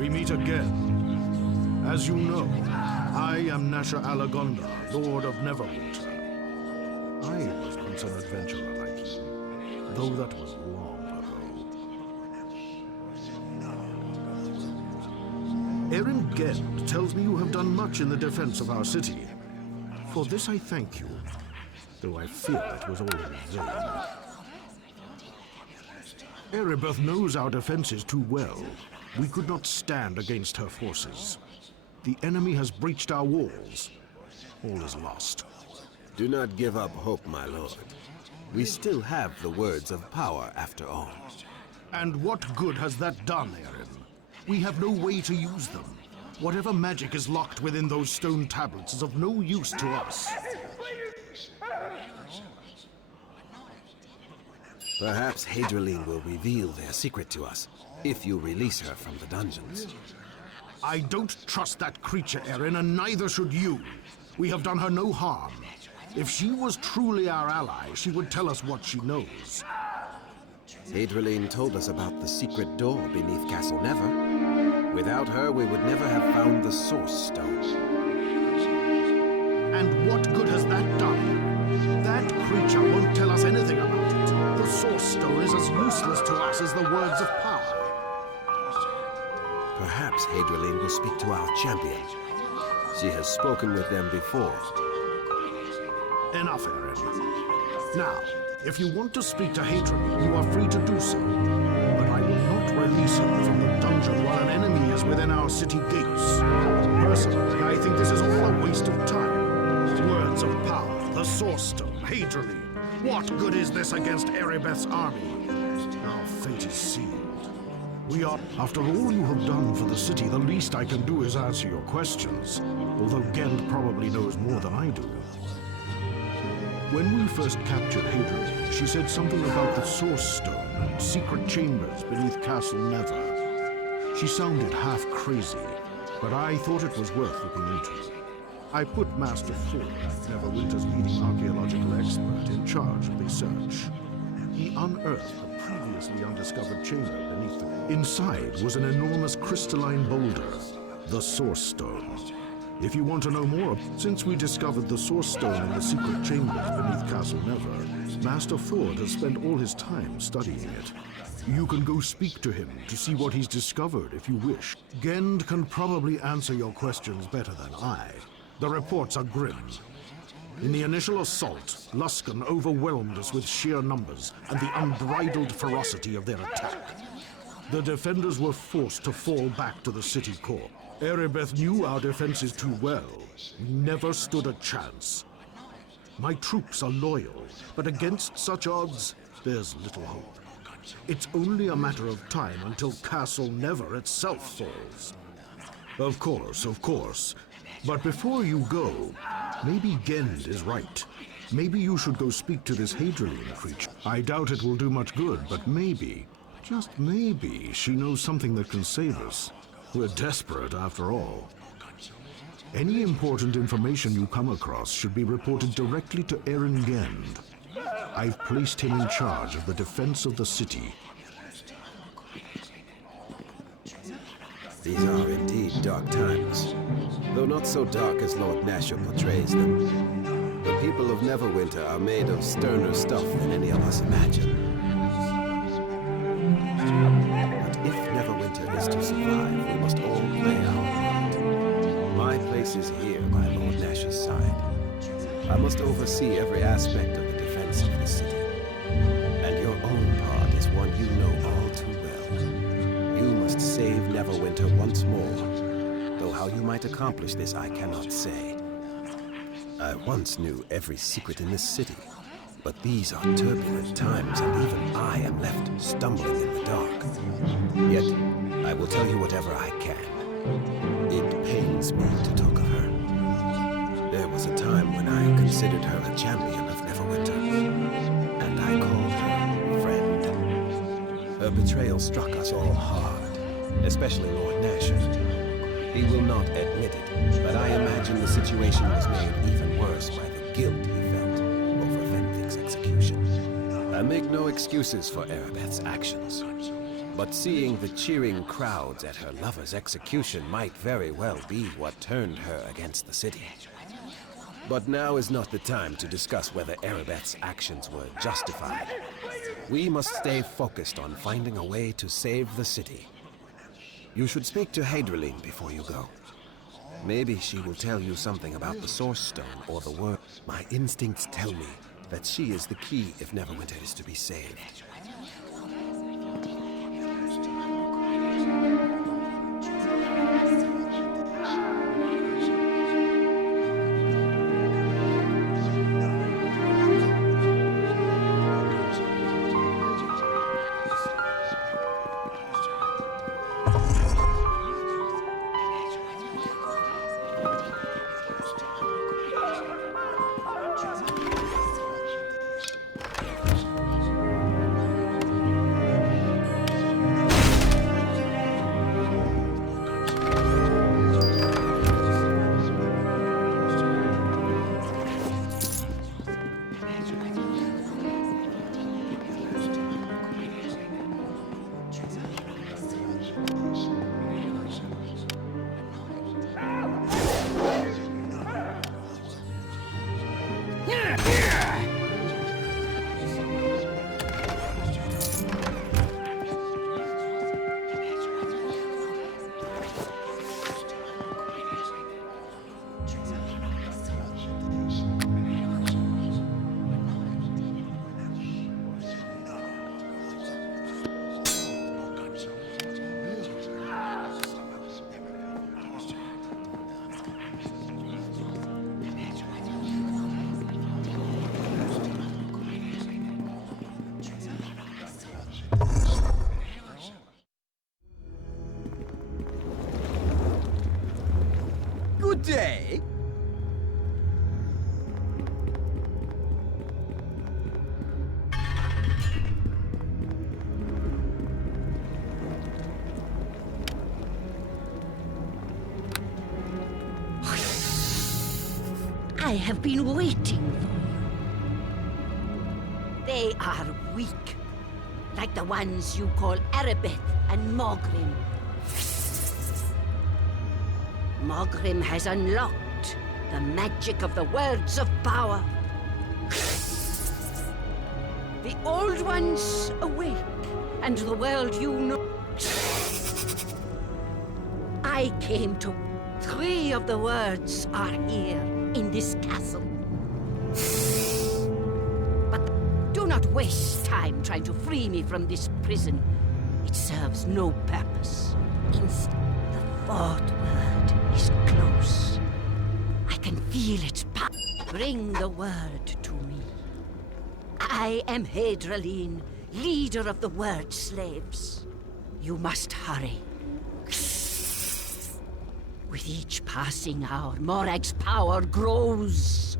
We meet again. As you know, I am Nasha Alagonda, Lord of Neverwinter. I was once an adventurer like you, though that was long ago. Erin Gend tells me you have done much in the defense of our city. For this I thank you, though I fear it was all in vain. Erebeth knows our defenses too well. We could not stand against her forces. The enemy has breached our walls. All is lost. Do not give up hope, my lord. We still have the words of power, after all. And what good has that done, Erin? We have no way to use them. Whatever magic is locked within those stone tablets is of no use to us. Perhaps Hadrian will reveal their secret to us, if you release her from the dungeons. I don't trust that creature, Erin, and neither should you. We have done her no harm. If she was truly our ally, she would tell us what she knows. Hadrian told us about the secret door beneath Castle Never. Without her, we would never have found the Source Stone. And what good has that done? That creature won't tell us anything about it. The Source Stone is as useless to us as the words of power. Perhaps Hadrian will speak to our champion. She has spoken with them before. Enough, Erin. Now, if you want to speak to Hadrian, you are free to do so. But I will not release her from the dungeon while an enemy is within our city gates. Personally, I think this is all a waste of time. Words of power, the Source Stone, Hadrian. What good is this against Erebeth's army? Our fate is sealed. We are... After all you have done for the city, the least I can do is answer your questions. Although Gend probably knows more than I do. When we first captured Hadrian, she said something about the Source Stone and secret chambers beneath Castle Never. She sounded half crazy, but I thought it was worth looking into. I put Master Ford, Neverwinter's leading archaeological expert, in charge of the search. He unearthed a previously undiscovered chamber beneath the... Inside was an enormous crystalline boulder, the Source Stone. If you want to know more, since we discovered the Source Stone in the secret chambers beneath Castle Never, Master Ford has spent all his time studying it. You can go speak to him to see what he's discovered if you wish. Gend can probably answer your questions better than I. The reports are grim. In the initial assault, Luskan overwhelmed us with sheer numbers and the unbridled ferocity of their attack. The defenders were forced to fall back to the city core. Erebeth knew our defenses too well. We never stood a chance. My troops are loyal, but against such odds, there's little hope. It's only a matter of time until Castle Never itself falls. Of course. But before you go, maybe Gend is right. Maybe you should go speak to this Hadrian creature. I doubt it will do much good, but maybe, just maybe, she knows something that can save us. We're desperate, after all. Any important information you come across should be reported directly to Erin Gend. I've placed him in charge of the defense of the city. These are indeed dark times, though not so dark as Lord Nasher portrays them. The people of Neverwinter are made of sterner stuff than any of us imagine. But if Neverwinter is to survive, we must all play our part. My place is here by Lord Nasher's side. I must oversee every aspect of the defense of the city. And your own part is one you know all too well. You must save Neverwinter once more, though how you might accomplish this I cannot say. I once knew every secret in this city, but these are turbulent times and even I am left stumbling in the dark. Yet, I will tell you whatever I can. It pains me to talk of her. There was a time when I considered her a champion of Neverwinter, and I called her friend. Her betrayal struck us all hard, especially Lord Nasher. He will not admit it, but I imagine the situation was made even worse by the guilt he felt over Venvik's execution. I make no excuses for Erebeth's actions, But seeing the cheering crowds at her lover's execution might very well be what turned her against the city. But now is not the time to discuss whether Erebeth's actions were justified. We must stay focused on finding a way to save the city. You should speak to Hadriline before you go. Maybe she will tell you something about the Source Stone or the word. My instincts tell me that she is the key if Neverwinter is to be saved. Good day. I have been waiting for you. They are weak, like the ones you call Erebeth and Mogrim. Mogrim has unlocked the magic of the words of power. The old ones awake, and the world you know. I came to... 3 of the words are here, in this castle. But do not waste time trying to free me from this prison. It serves no purpose. Instead, the 4th word is close. I can feel its power. Bring the word to me. I am Hadriline, leader of the word slaves. You must hurry. With each passing hour, Morag's power grows.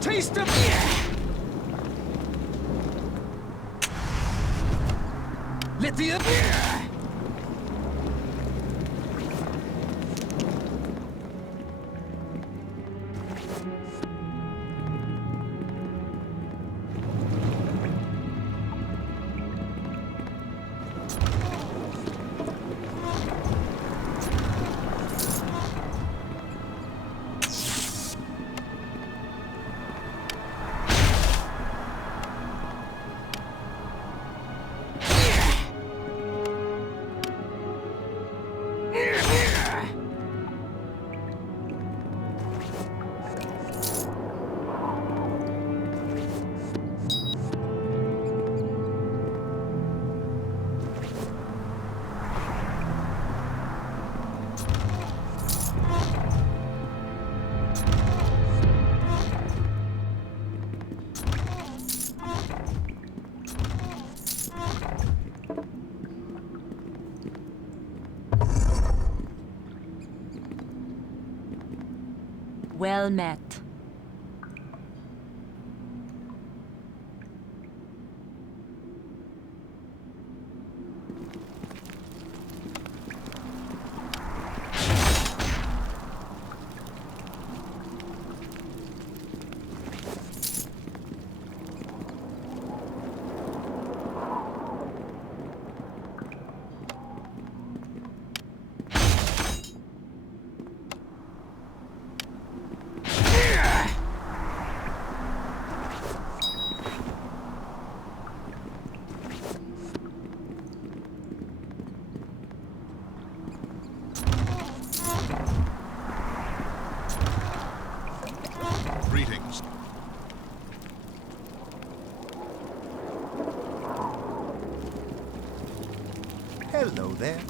Taste of... Let the... Well met. Greetings. Hello there.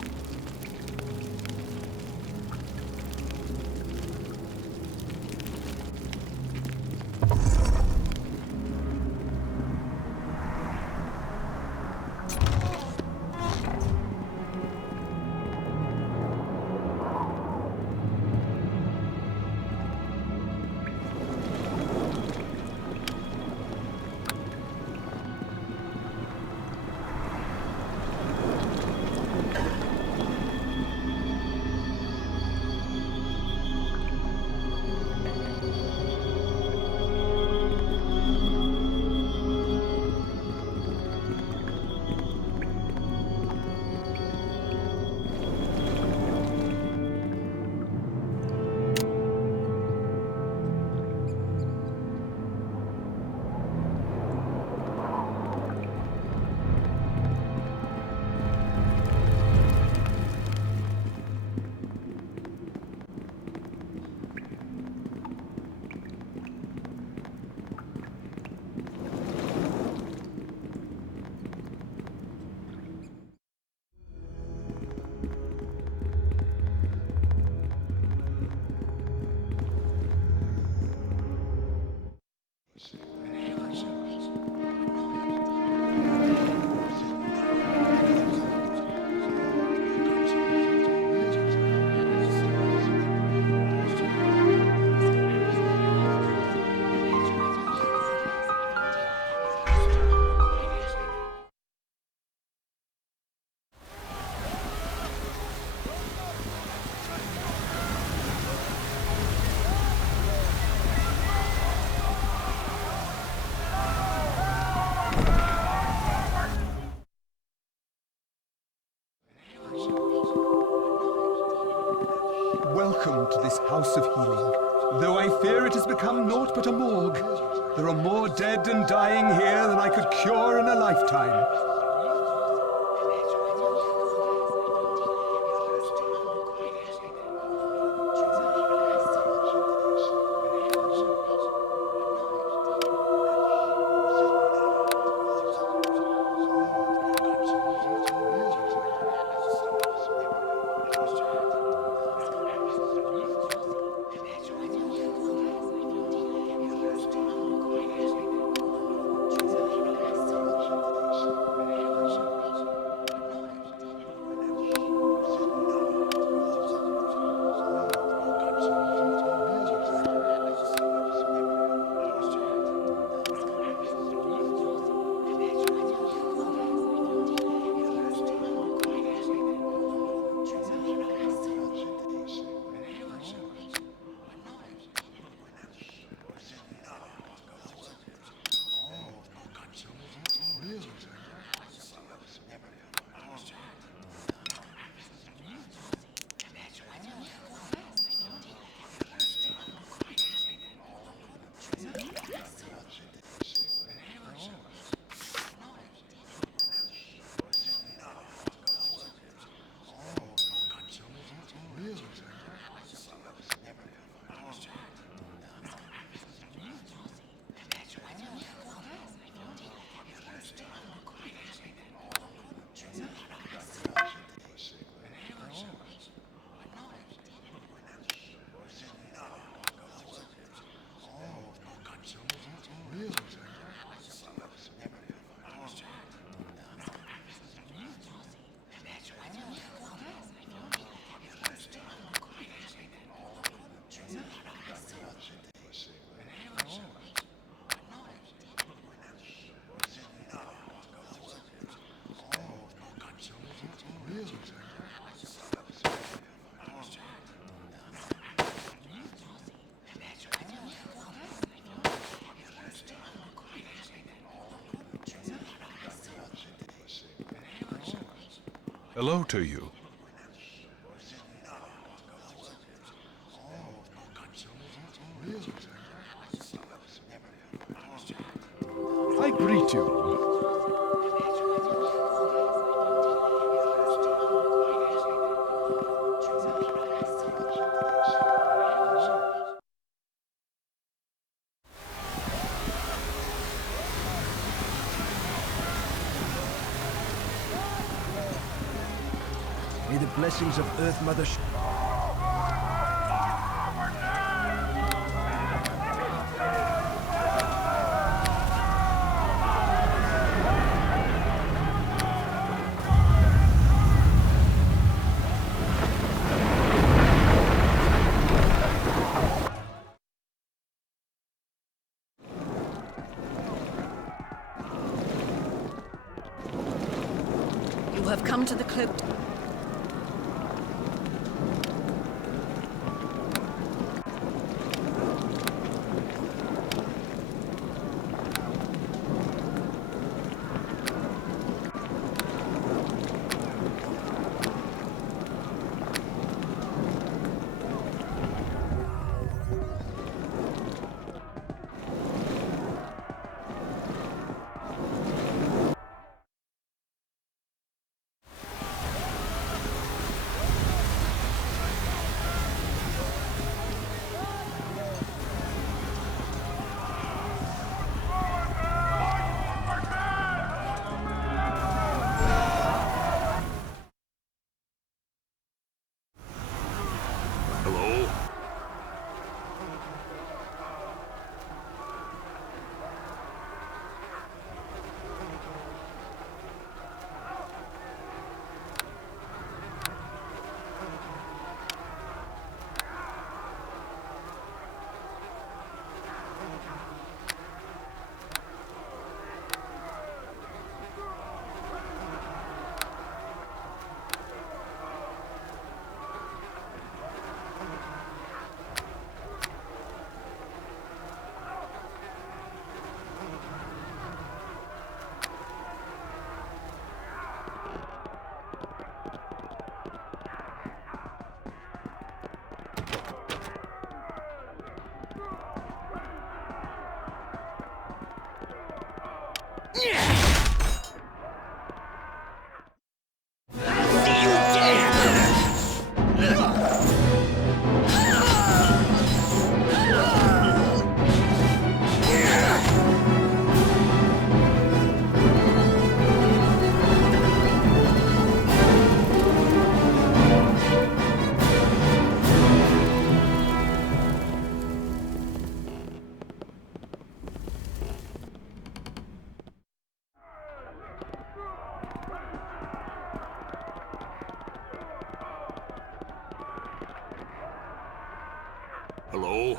Welcome to this house of healing. Though I fear it has become naught but a morgue, there are more dead and dying here than I could cure in a lifetime. Hello to you. I greet you. May the blessings of Earth Mother... You have come to the cloaked... Hello? Hello?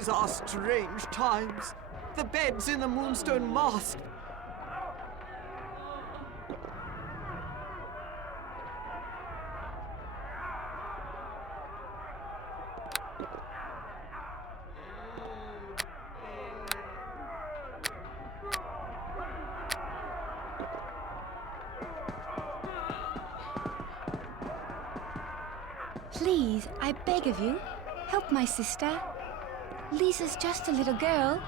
These are strange times. The beds in the Moonstone Mosque. Please, I beg of you, help my sister. Lisa's just a little girl.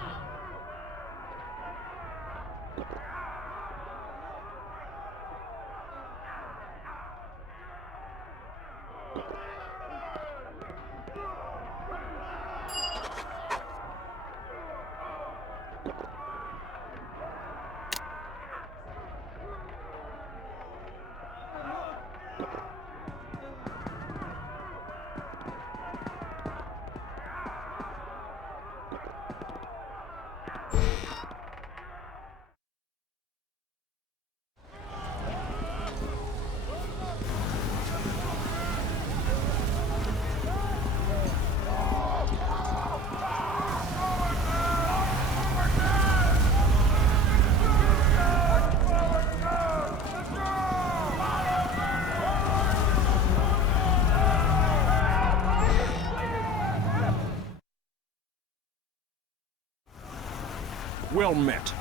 Well met.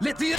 Let the...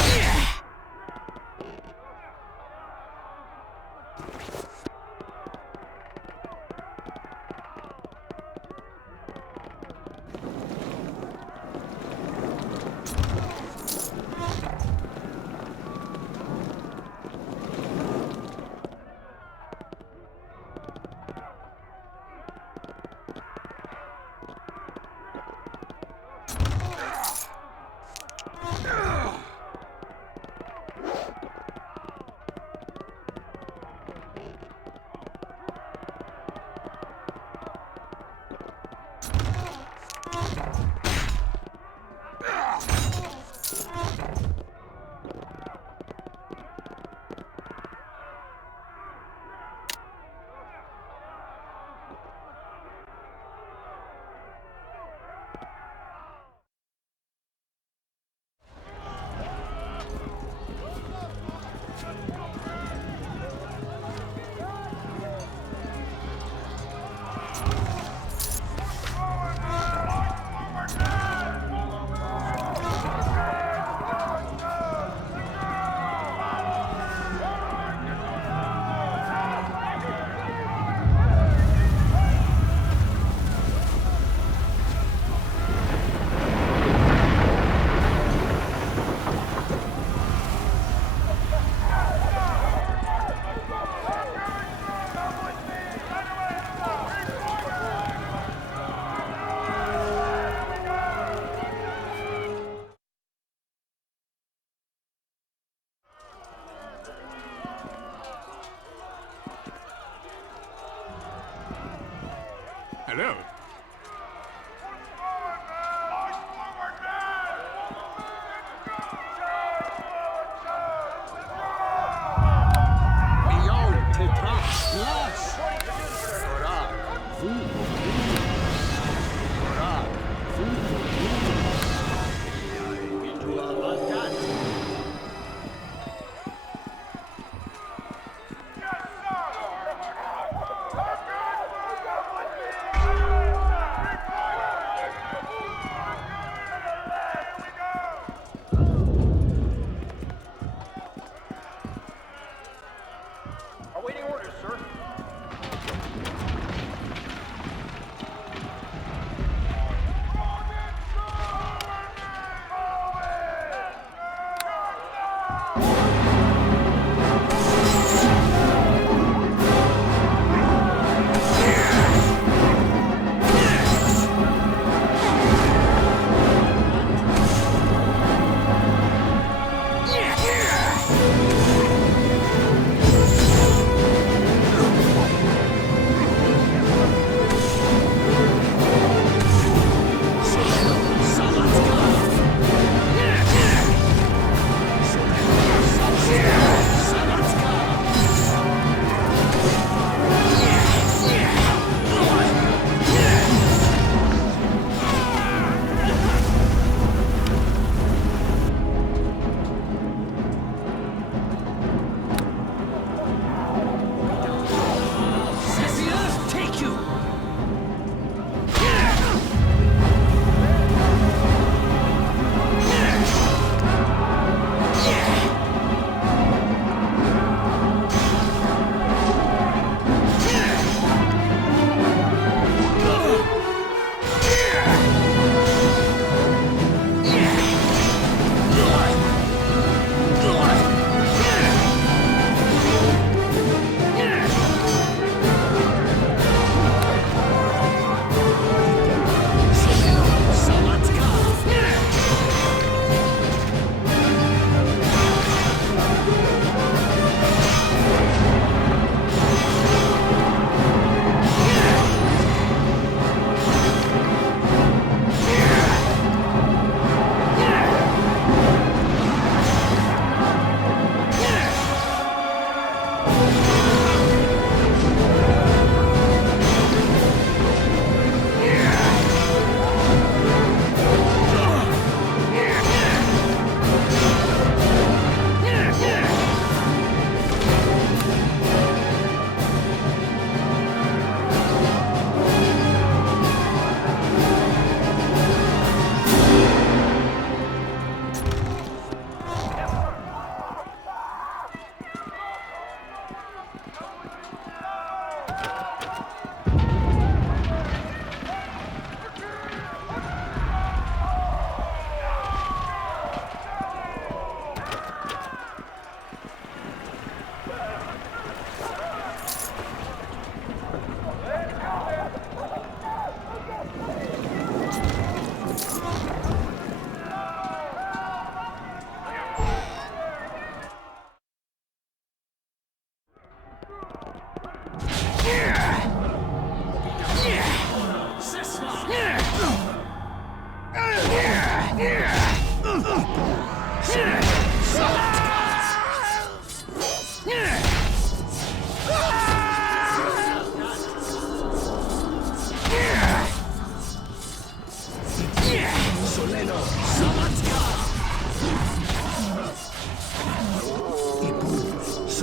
Hello. Awaiting orders, sir.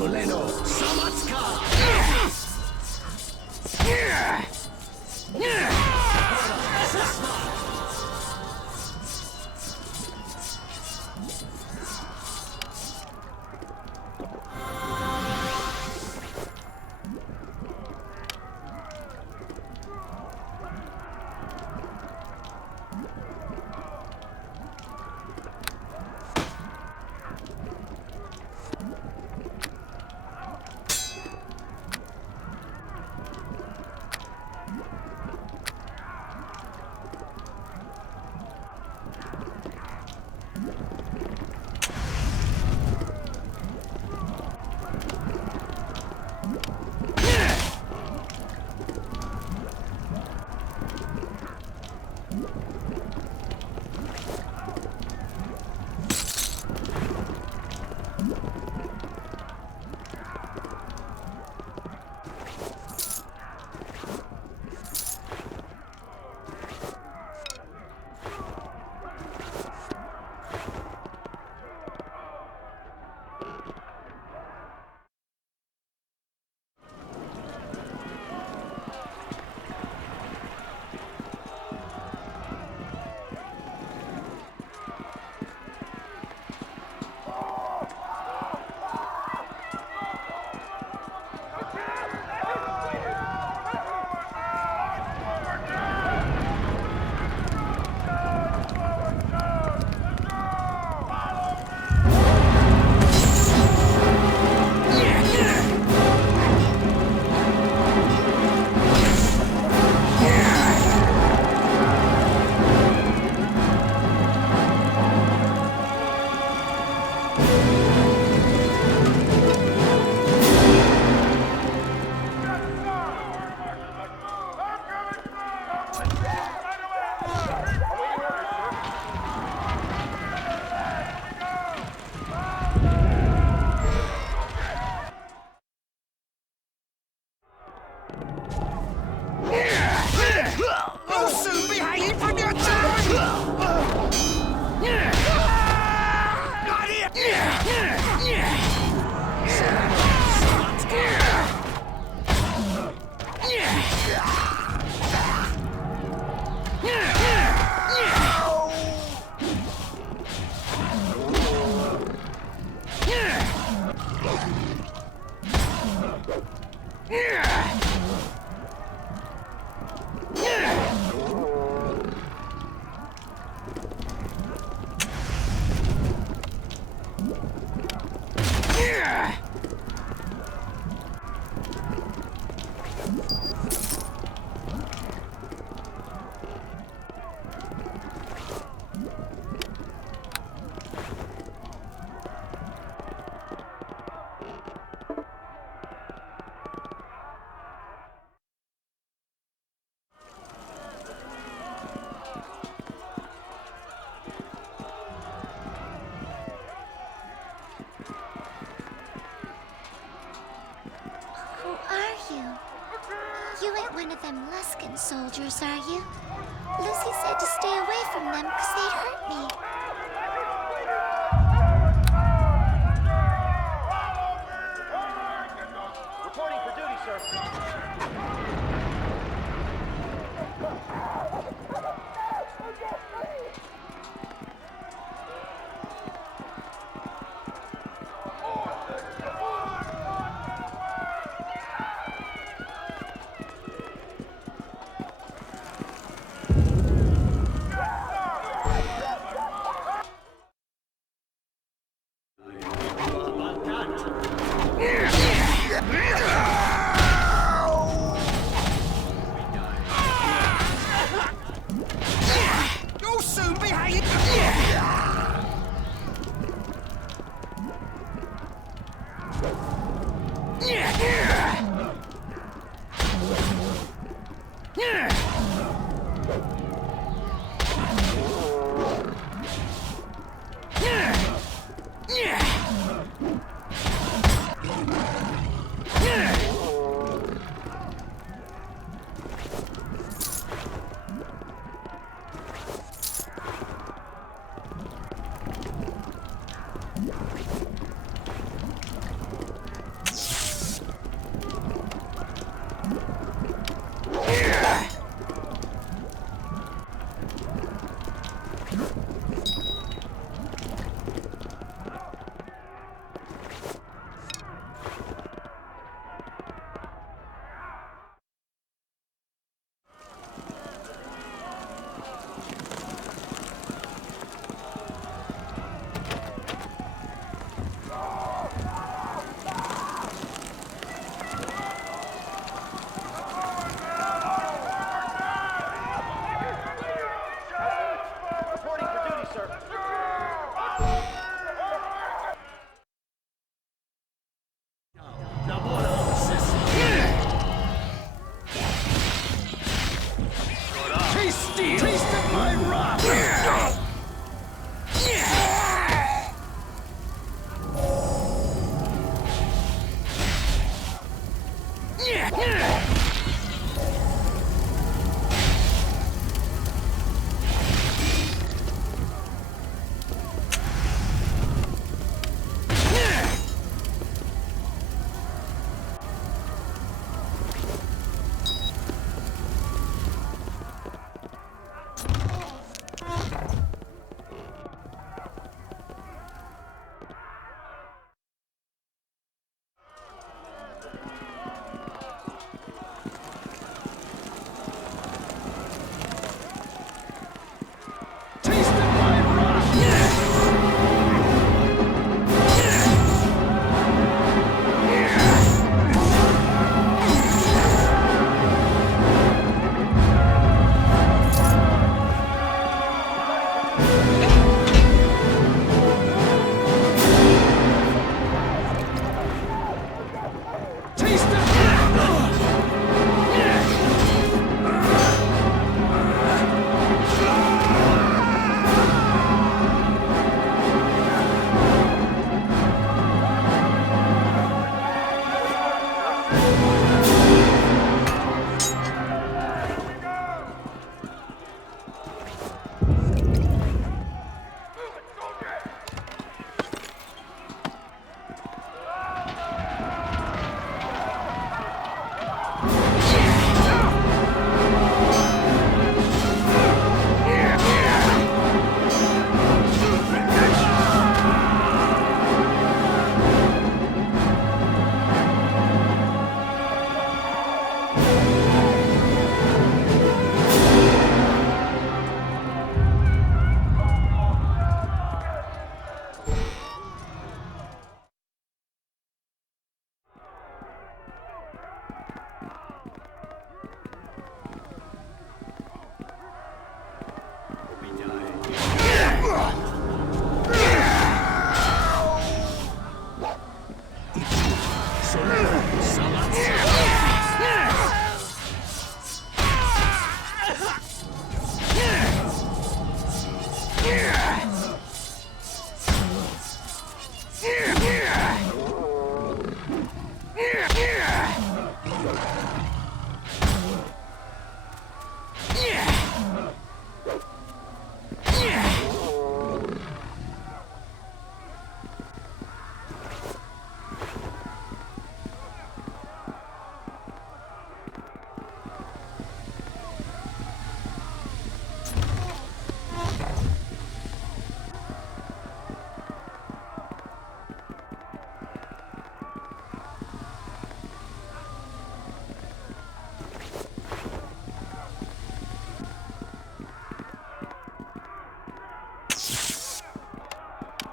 Leno, Samatska! You'll soon be hanging from your tree! Not here! Who are you? You ain't one of them Luskan soldiers, are you? Lucy said to stay away from them because they'd hurt me. Reporting for duty, sir. You'll soon be hanging...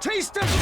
Taste of...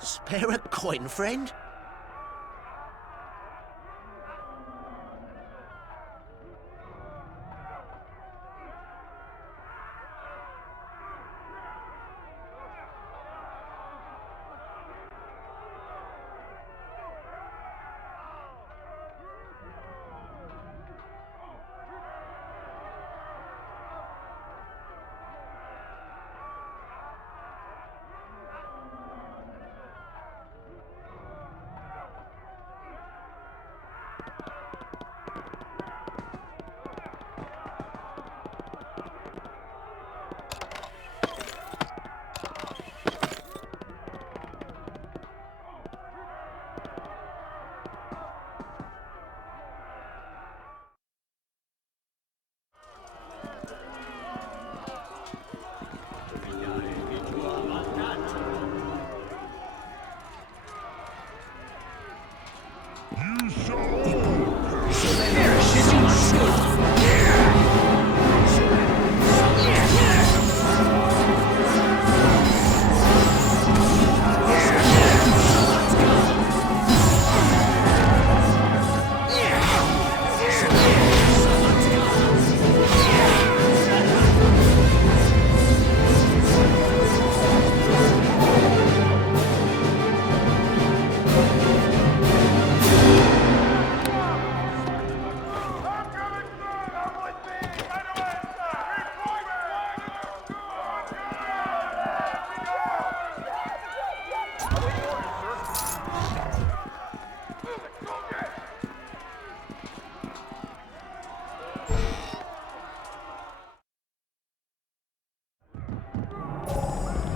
Spare a coin, friend?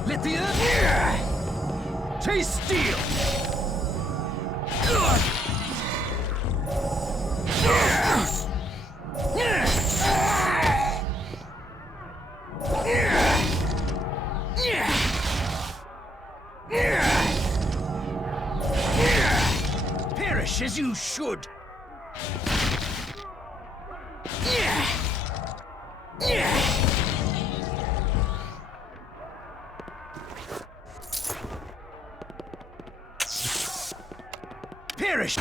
Let the earth taste steel! Perish as you should! Perish!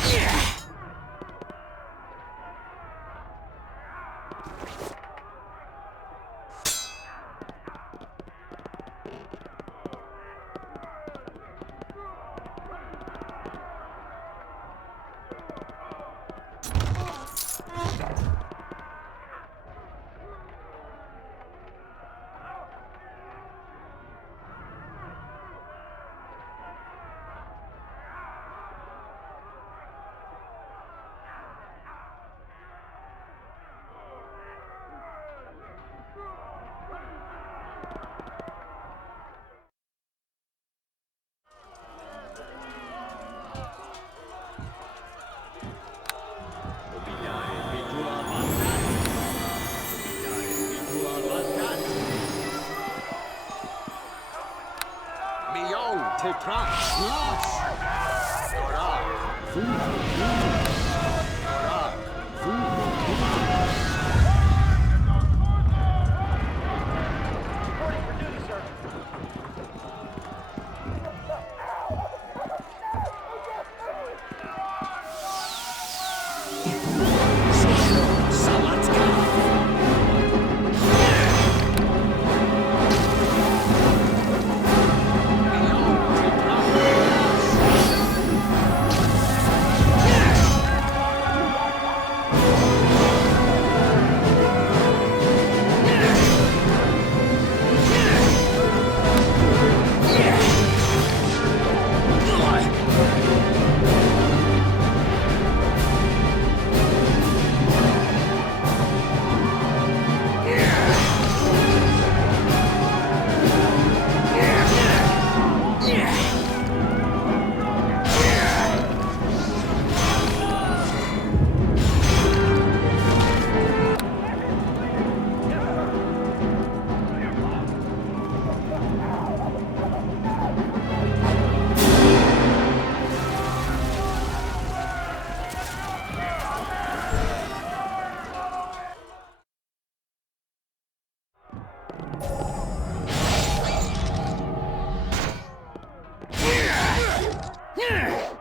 Let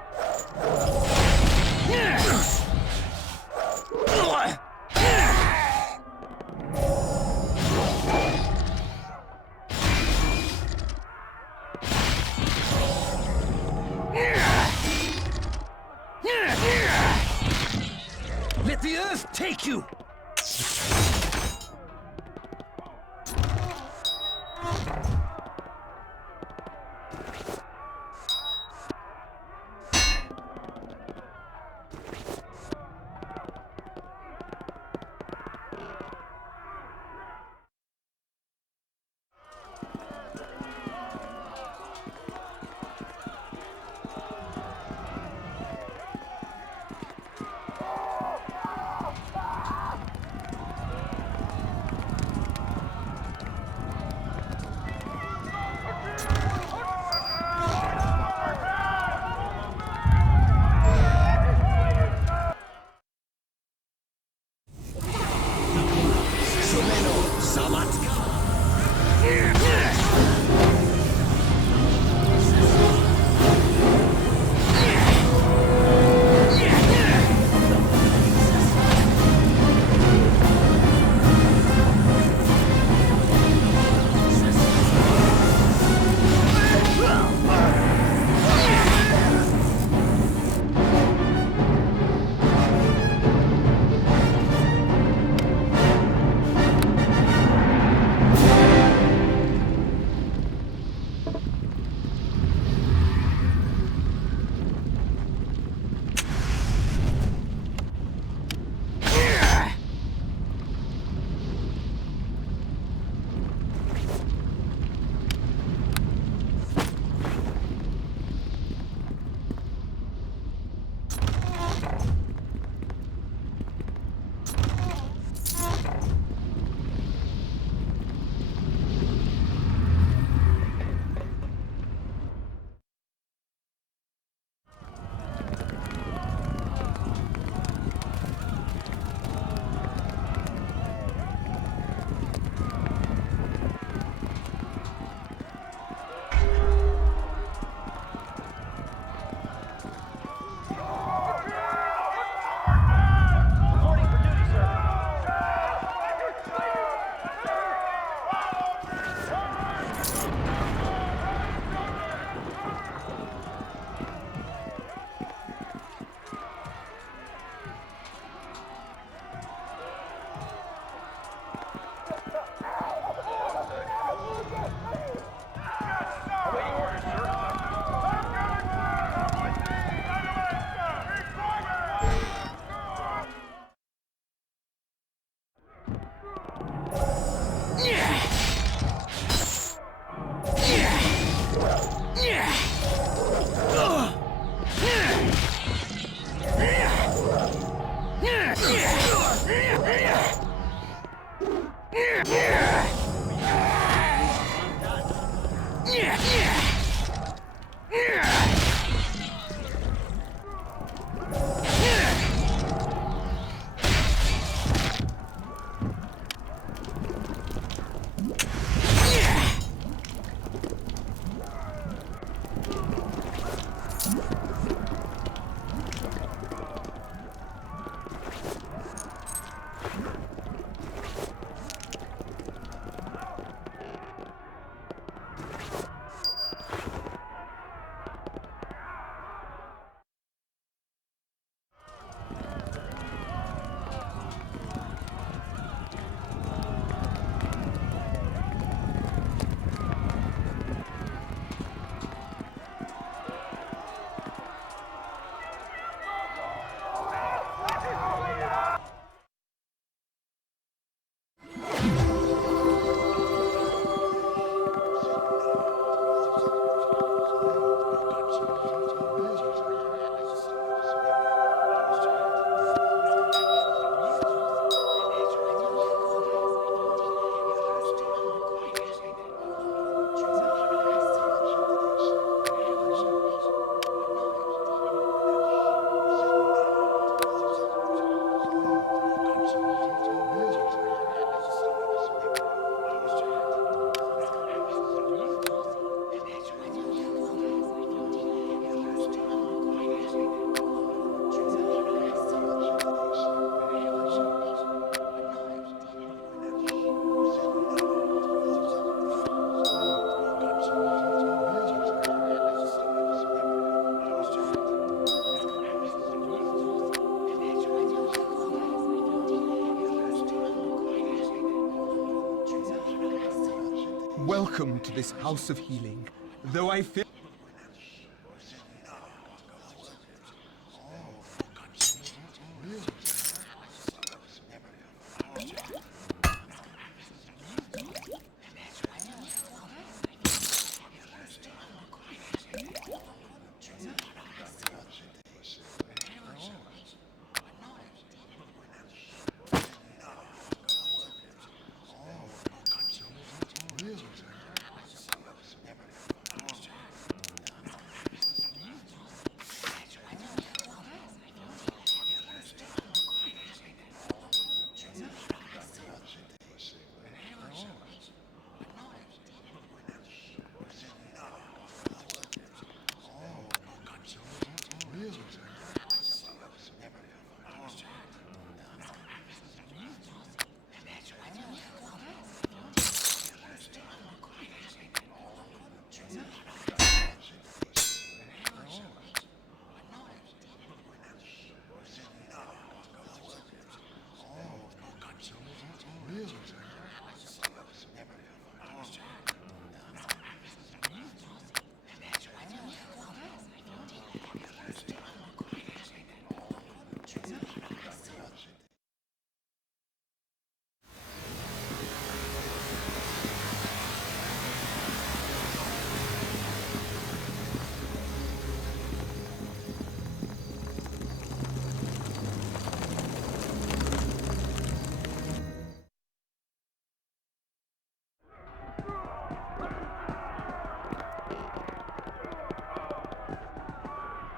the earth take you! Welcome to this house of healing. Though I fear...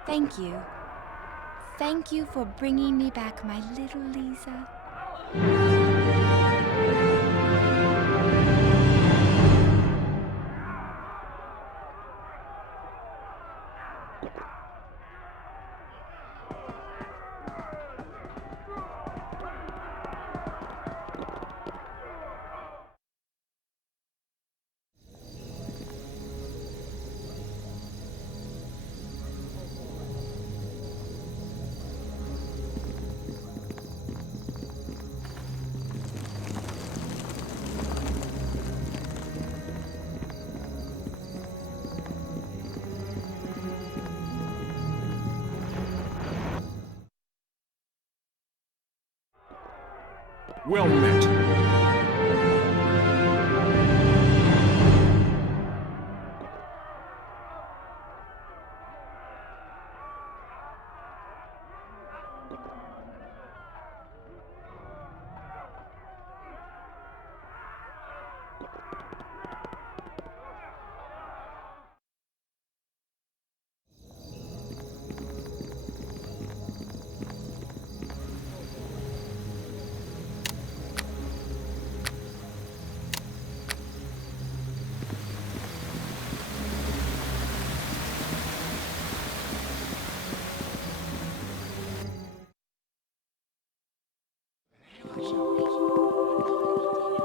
Thank you. Thank you for bringing me back my little Lisa. Well met.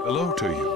Hello to you.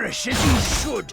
Perish as you should!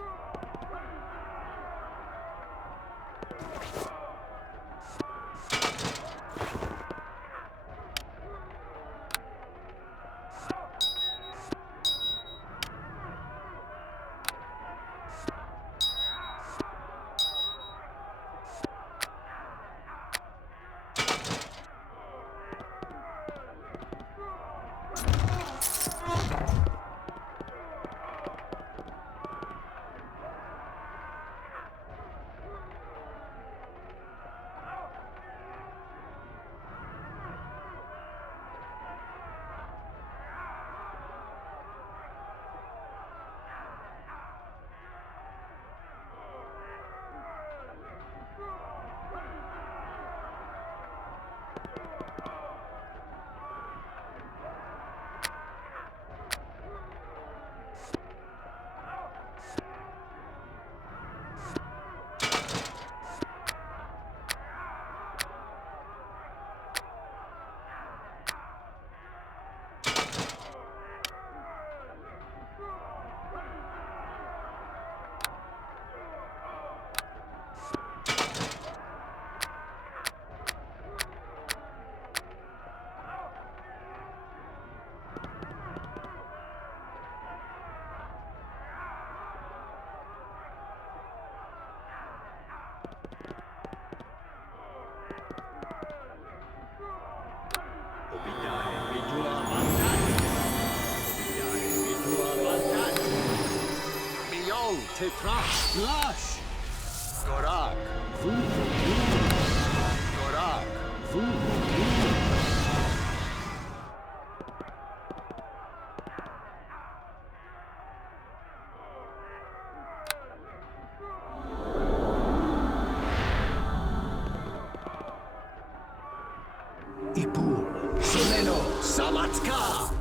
Tetra, Slash! Gorak, Gorak, Ipur, Soleno, Samatka!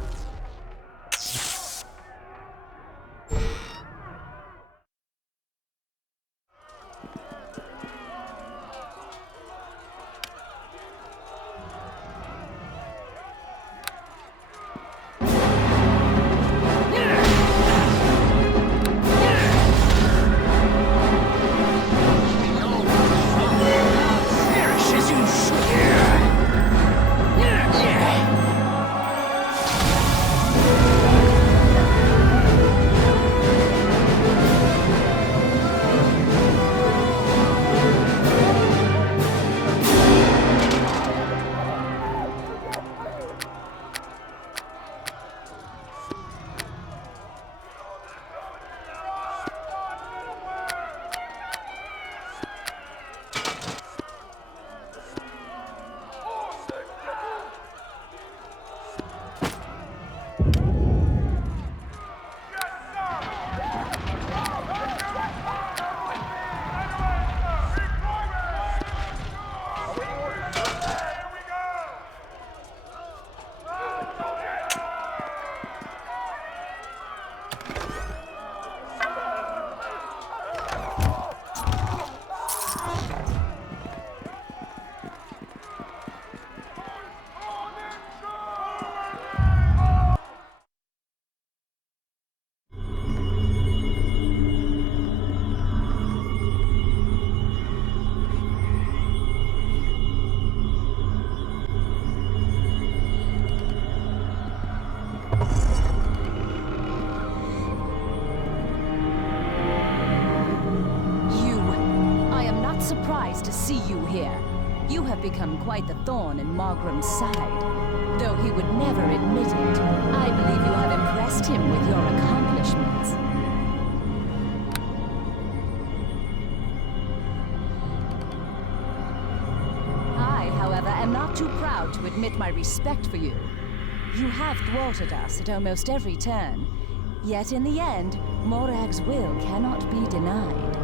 Surprised to see you here. You have become quite the thorn in Margram's side. Though he would never admit it, I believe you have impressed him with your accomplishments. I, however, am not too proud to admit my respect for you. You have thwarted us at almost every turn. Yet in the end, Morag's will cannot be denied.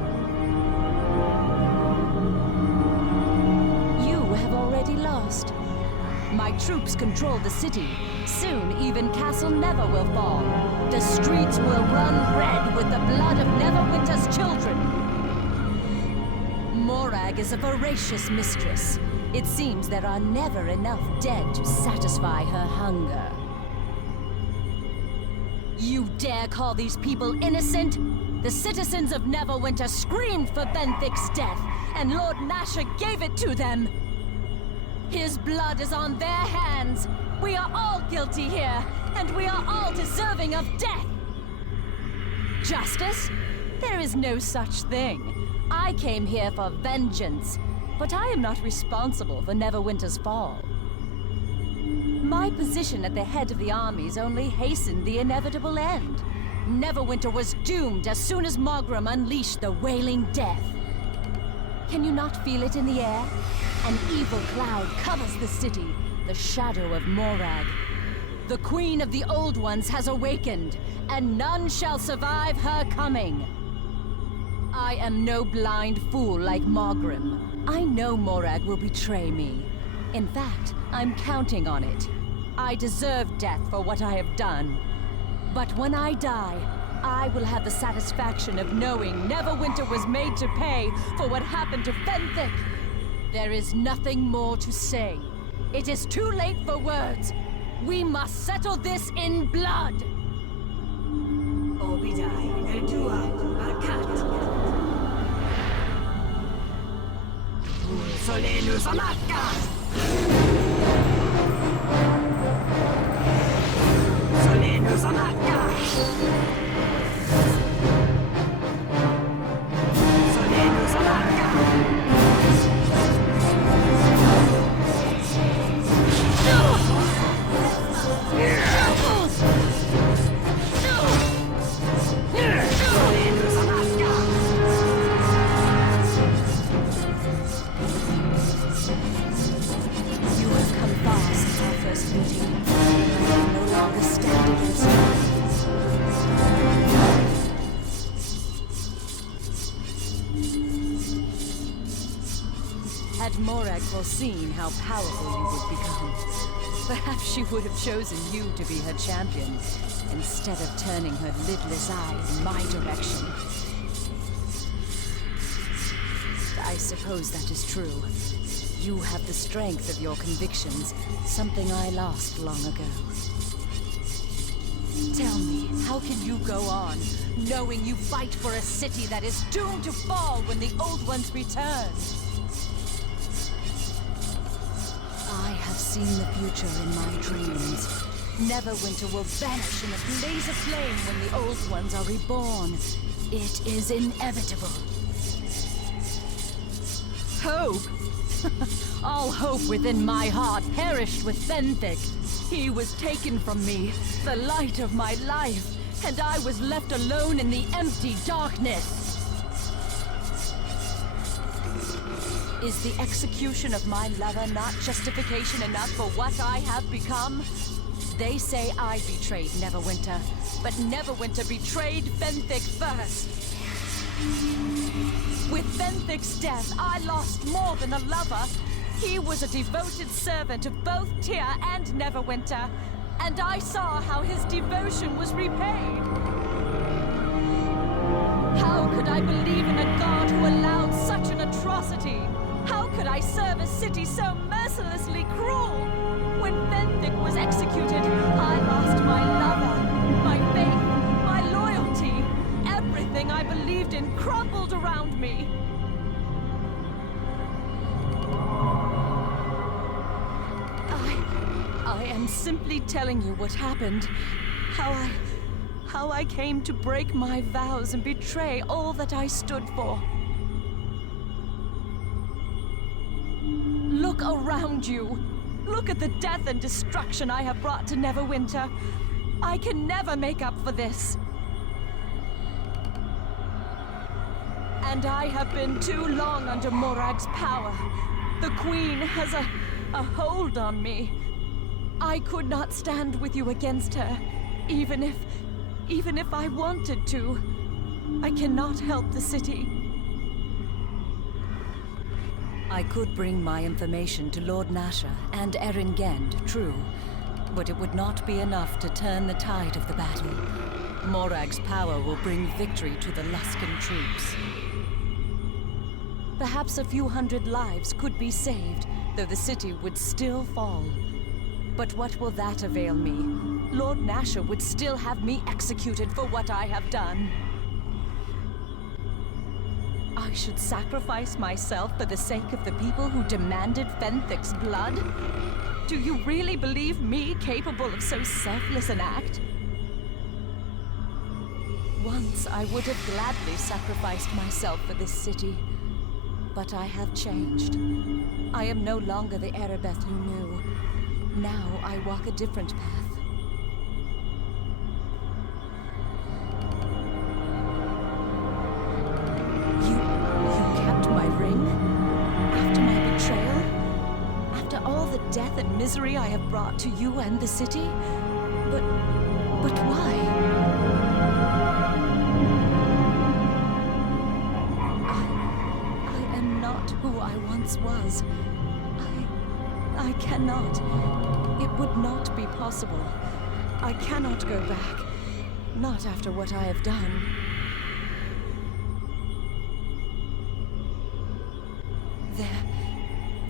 Lost. My troops control the city. Soon, even Castle Never will fall. The streets will run red with the blood of Neverwinter's children. Morag is a voracious mistress. It seems there are never enough dead to satisfy her hunger. You dare call these people innocent? The citizens of Neverwinter screamed for Benthic's death, and Lord Nasher gave it to them. His blood is on their hands. We are all guilty here, and we are all deserving of death. Justice? There is no such thing. I came here for vengeance, but I am not responsible for Neverwinter's fall. My position at the head of the armies only hastened the inevitable end. Neverwinter was doomed as soon as Mogram unleashed the Wailing Death. Can you not feel it in the air? An evil cloud covers the city, the shadow of Morag. The Queen of the Old Ones has awakened, and none shall survive her coming. I am no blind fool like Mogram. I know Morag will betray me. In fact, I'm counting on it. I deserve death for what I have done. But when I die, I will have the satisfaction of knowing Neverwinter was made to pay for what happened to Benthic. There is nothing more to say. It is too late for words. We must settle this in blood. Obidai, Edua, Arkat. Solenus Amaka. Solenus Amaka. Solenus Amaka. Had Morag foreseen how powerful you would become, perhaps she would have chosen you to be her champion, instead of turning her lidless eye in my direction. I suppose that is true. You have the strength of your convictions, something I lost long ago. Tell me, how can you go on, knowing you fight for a city that is doomed to fall when the Old Ones return? I have seen the future in my dreams. Neverwinter will vanish in a blaze of flame when the Old Ones are reborn. It is inevitable. Hope? All hope within my heart perished with Benthic. He was taken from me, the light of my life, and I was left alone in the empty darkness. Is the execution of my lover not justification enough for what I have become? They say I betrayed Neverwinter, but Neverwinter betrayed Benthic first. With Benthic's death, I lost more than a lover. He was a devoted servant of both Tyr and Neverwinter, and I saw how his devotion was repaid. How could I believe in a god who allowed such an atrocity? How could I serve a city so mercilessly cruel? When Benthic was executed, I lost my lover, my faith, my loyalty. Everything I believed in crumbled around me. I am simply telling you what happened. How I came to break my vows and betray all that I stood for. Look around you. Look at the death and destruction I have brought to Neverwinter. I can never make up for this. And I have been too long under Morag's power. The Queen has a hold on me. I could not stand with you against her, even if I wanted to. I cannot help the city. I could bring my information to Lord Nasher and Erin Gend, true, but it would not be enough to turn the tide of the battle. Morag's power will bring victory to the Luskan troops. Perhaps a few hundred lives could be saved, though the city would still fall. But what will that avail me? Lord Nasher would still have me executed for what I have done. I should sacrifice myself for the sake of the people who demanded Fenthic's blood? Do you really believe me capable of so selfless an act? Once I would have gladly sacrificed myself for this city. But I have changed. I am no longer the Erebeth you knew. Now I walk a different path. You kept my ring? After my betrayal? After all the death and misery I have brought to you and the city? But why? I am not who I once was. I cannot. It would not be possible. I cannot go back. Not after what I have done.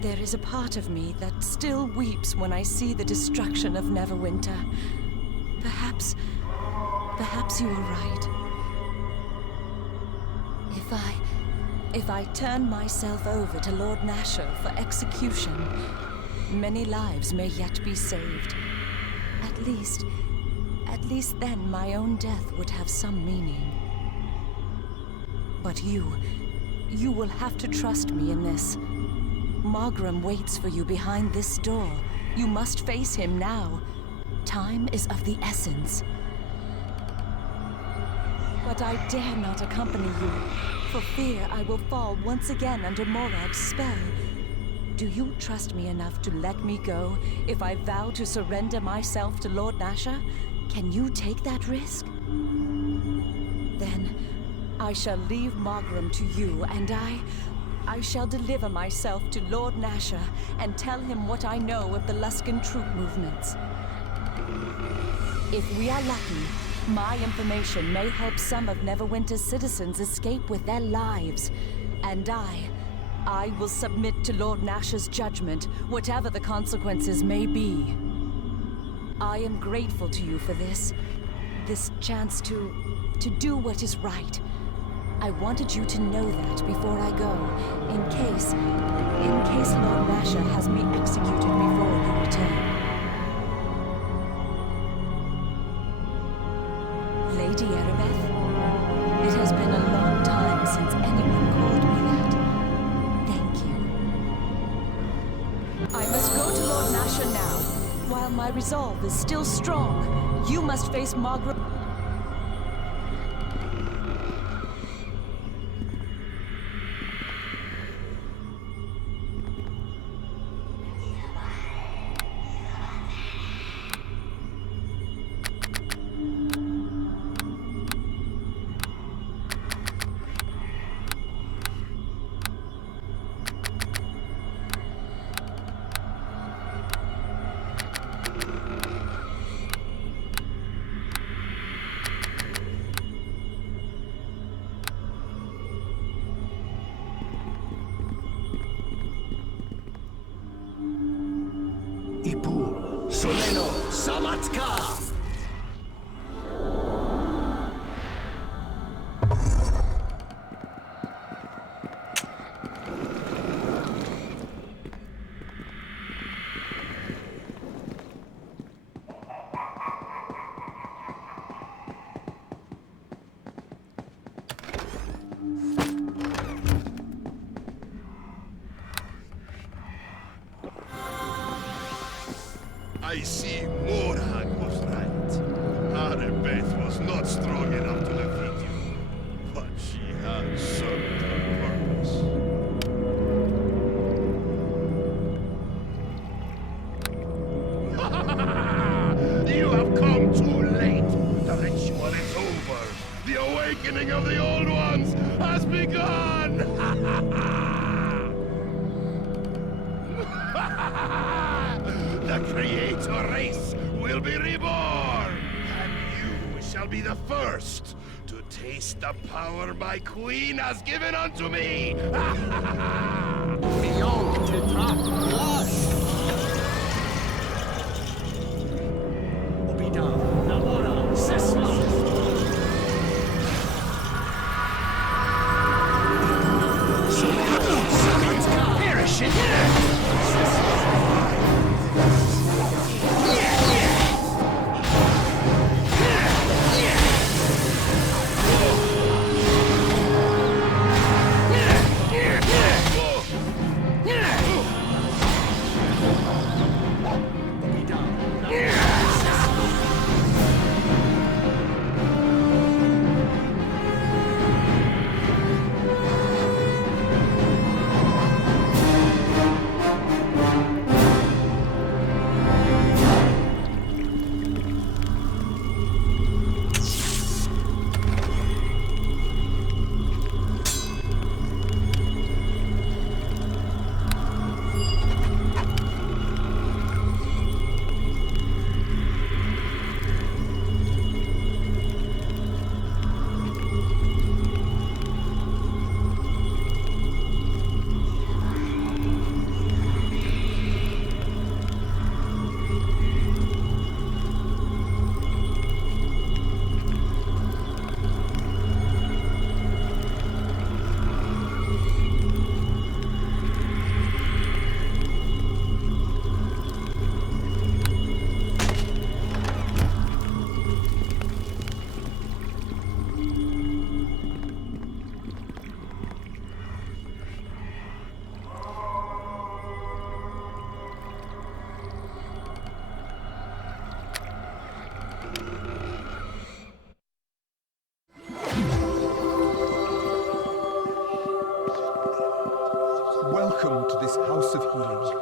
There is a part of me that still weeps when I see the destruction of Neverwinter. Perhaps you are right. If I turn myself over to Lord Nasher for execution, many lives may yet be saved. At least then my own death would have some meaning. But you will have to trust me in this. Margrim waits for you behind this door. You must face him now. Time is of the essence. But I dare not accompany you, for fear I will fall once again under Morag's spell. Do you trust me enough to let me go if I vow to surrender myself to Lord Nasher? Can you take that risk? Then I shall leave Margrim to you, and I shall deliver myself to Lord Nasher and tell him what I know of the Luskan troop movements. If we are lucky, my information may help some of Neverwinter's citizens escape with their lives. And I will submit to Lord Nasher's judgment, whatever the consequences may be. I am grateful to you for this chance to do what is right. I wanted you to know that before I go, in case Lord Nasher has me executed before you return. Lady Erebeth, it has been a long time since anyone called me that. Thank you. I must go to Lord Nasher now. While my resolve is still strong, you must face Margaret. Soleno Samatka! I see Morag was right. Erebeth was not strong enough to defeat you, but she has served her purpose. You have come too late. The ritual is over. The awakening of the Old Ones has begun! The Creator race will be reborn, and you shall be the first to taste the power my queen has given unto me. Beyond Tetrak, Lush! this house of healing.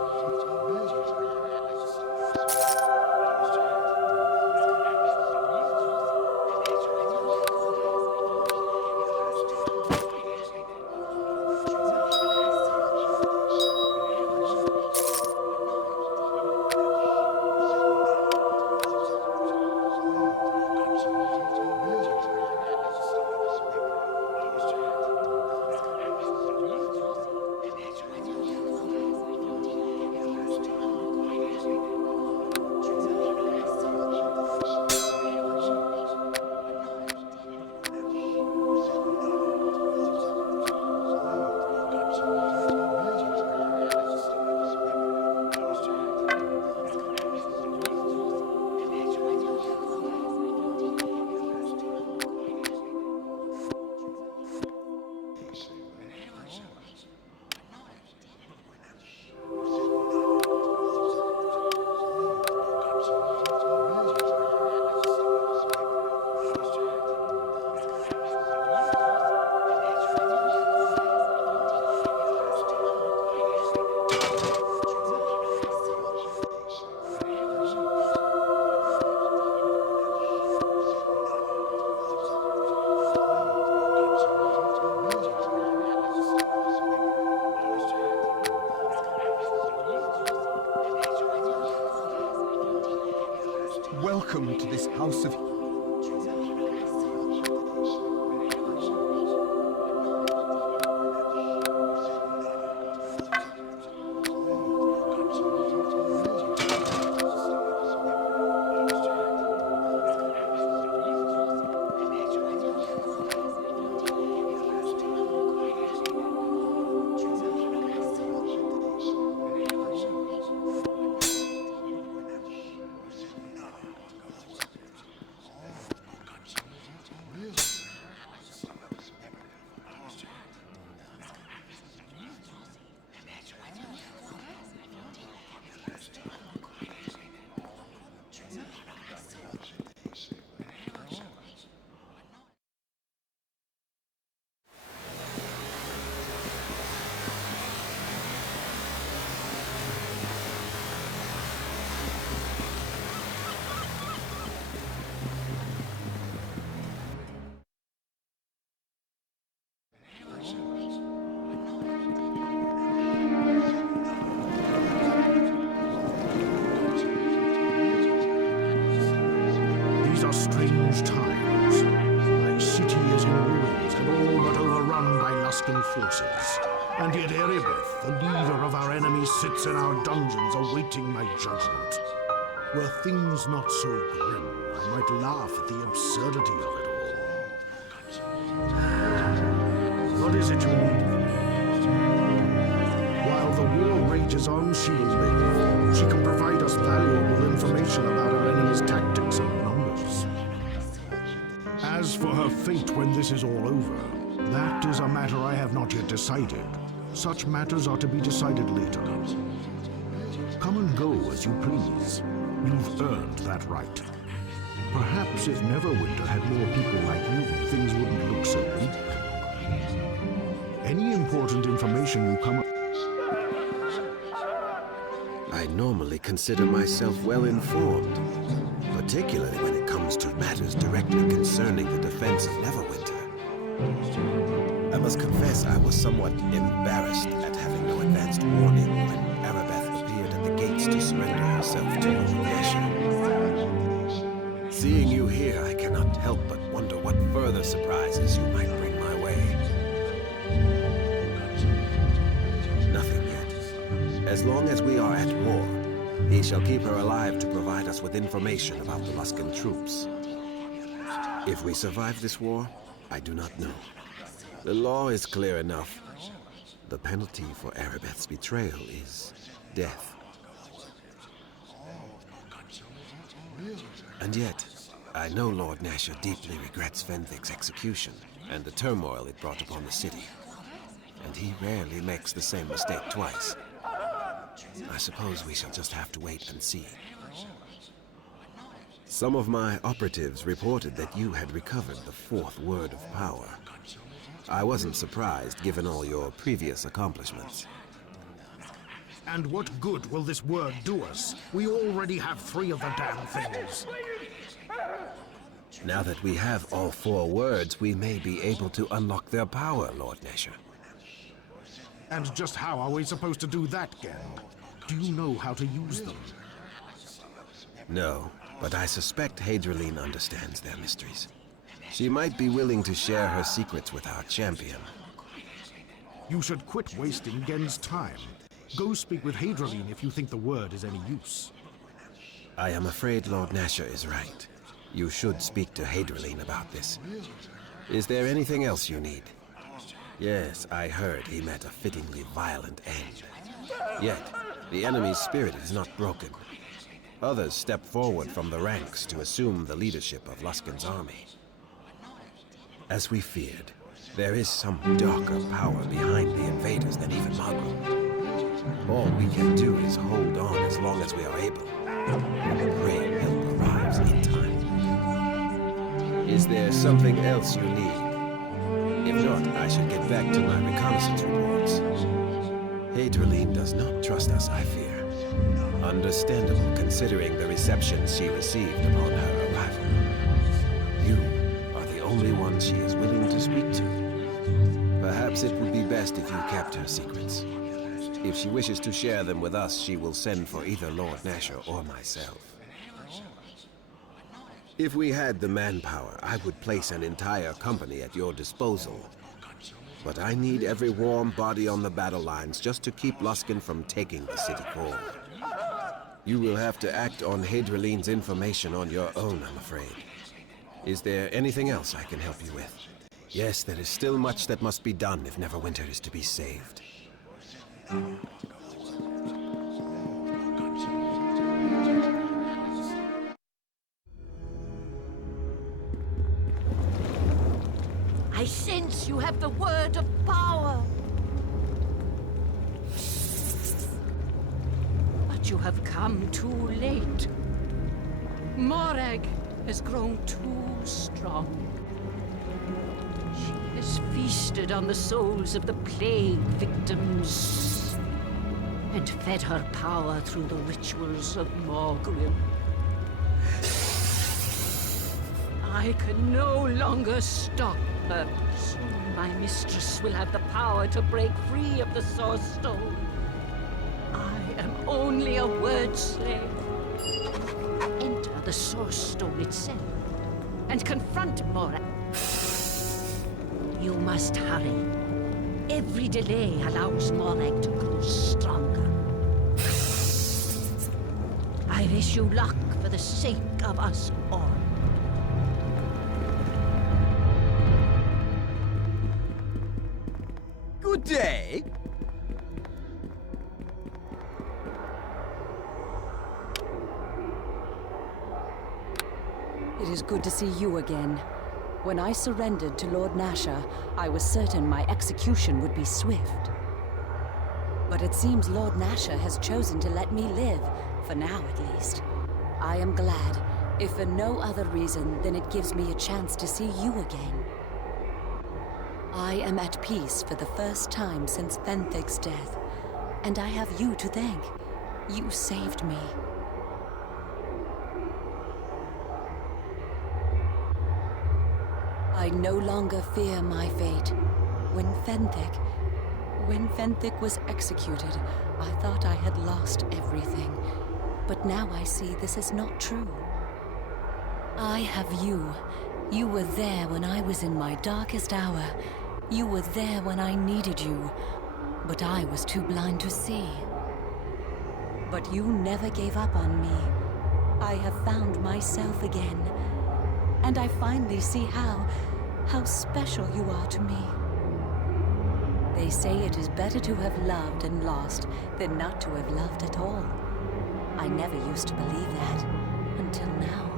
Welcome to this house of... These are strange times. My city is in ruins and all but overrun by Luskan forces. And yet Erebeth, the leader of our enemies, sits in our dungeons awaiting my judgment. Were things not so grim, I might laugh at the absurdity of it all. What is it you need of me? While the war rages on Shieldmaiden, she can provide us valuable information about our enemy's tactics and numbers. As for her fate when this is all over, that is a matter I have not yet decided. Such matters are to be decided later. Come and go as you please. You've earned that right. Perhaps if Neverwinter had more people like you, things wouldn't look so bleak. Any important information you come up... I normally consider myself well informed, particularly when it comes to matters directly concerning the defense of Neverwinter. I must confess I was somewhat embarrassed at having no advanced warning when Erebeth appeared at the gates to surrender herself to Lord Nesher. Seeing you here, I cannot help but wonder what further surprises you might bring my way. Nothing yet. As long as we are at war, he shall keep her alive to provide us with information about the Luskan troops. If we survive this war, I do not know. The law is clear enough. The penalty for Erebeth's betrayal is death. And yet, I know Lord Nesher deeply regrets Fenthic's execution and the turmoil it brought upon the city. And he rarely makes the same mistake twice. I suppose we shall just have to wait and see. Some of my operatives reported that you had recovered the fourth word of power. I wasn't surprised, given all your previous accomplishments. And what good will this word do us? We already have 3 of the damn things. Now that we have all 4 words, we may be able to unlock their power, Lord Nesher. And just how are we supposed to do that, Gend? Do you know how to use them? No, but I suspect Hadriline understands their mysteries. She might be willing to share her secrets with our champion. You should quit wasting Gend's time. Go speak with Hadriline if you think the word is any use. I am afraid Lord Nasher is right. You should speak to Hadriline about this. Is there anything else you need? Yes, I heard he met a fittingly violent end. Yet, the enemy's spirit is not broken. Others step forward from the ranks to assume the leadership of Luskan's army. As we feared, there is some darker power behind the invaders than even Magrum. All we can do is hold on as long as we are able. Pray help arrives in time. Is there something else you need? If not, I should get back to my reconnaissance reports. Hadriline does not trust us, I fear. Understandable considering the reception she received upon her arrival. You are the only one she is willing to speak to. Perhaps it would be best if you kept her secrets. If she wishes to share them with us, she will send for either Lord Nasher or myself. If we had the manpower, I would place an entire company at your disposal. But I need every warm body on the battle lines just to keep Luskan from taking the city core. You will have to act on Hadriline's information on your own, I'm afraid. Is there anything else I can help you with? Yes, there is still much that must be done if Neverwinter is to be saved. I sense you have the word of power. But you have come too late. Morag has grown too strong. She has feasted on the souls of the plague victims and fed her power through the rituals of Morgrim. I can no longer stop her. Soon my mistress will have the power to break free of the Source Stone. I am only a word slave. Enter the Source Stone itself and confront Morag. You must hurry. Every delay allows Morag to grow stronger. I wish you luck for the sake of us all. Good day. It is good to see you again. When I surrendered to Lord Nasher, I was certain my execution would be swift. But it seems Lord Nasher has chosen to let me live, for now at least. I am glad, if for no other reason than it gives me a chance to see you again. I am at peace for the first time since Fenthic's death, and I have you to thank. You saved me. I no longer fear my fate. When Fenthic was executed, I thought I had lost everything. But now I see this is not true. I have you. You were there when I was in my darkest hour. You were there when I needed you. But I was too blind to see. But you never gave up on me. I have found myself again. And I finally see how special you are to me. They say it is better to have loved and lost than not to have loved at all. I never used to believe that, until now.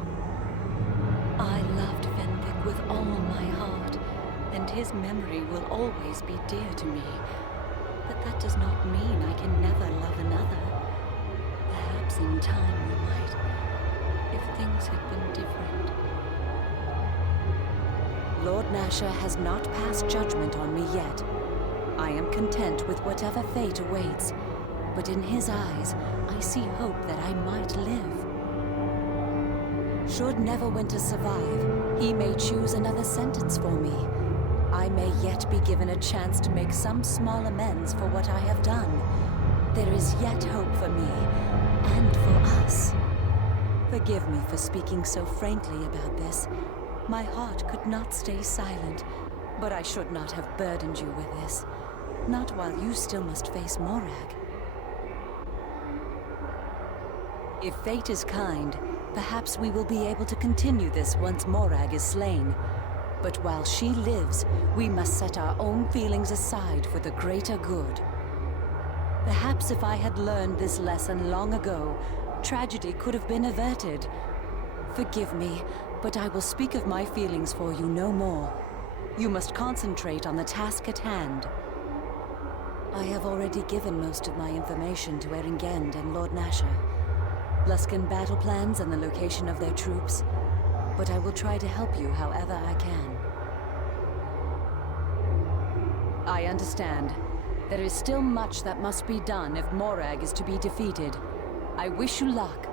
I loved Fenwick with all my heart, and his memory will always be dear to me. But that does not mean I can never love another. Perhaps in time we might, if things had been different. Lord Nasher has not passed judgment on me yet. I am content with whatever fate awaits. but in his eyes, I see hope that I might live. Should Neverwinter survive, he may choose another sentence for me. I may yet be given a chance to make some small amends for what I have done. There is yet hope for me, and for us. Forgive me for speaking so frankly about this. My heart could not stay silent, but I should not have burdened you with this. Not while you still must face Morag. If fate is kind, perhaps we will be able to continue this once Morag is slain. But while she lives, we must set our own feelings aside for the greater good. Perhaps if I had learned this lesson long ago, tragedy could have been averted. Forgive me, but I will speak of my feelings for you no more. You must concentrate on the task at hand. I have already given most of my information to Eringend and Lord Nasher. Luskan battle plans and the location of their troops, but I will try to help you however I can. I understand. There is still much that must be done if Morag is to be defeated. I wish you luck,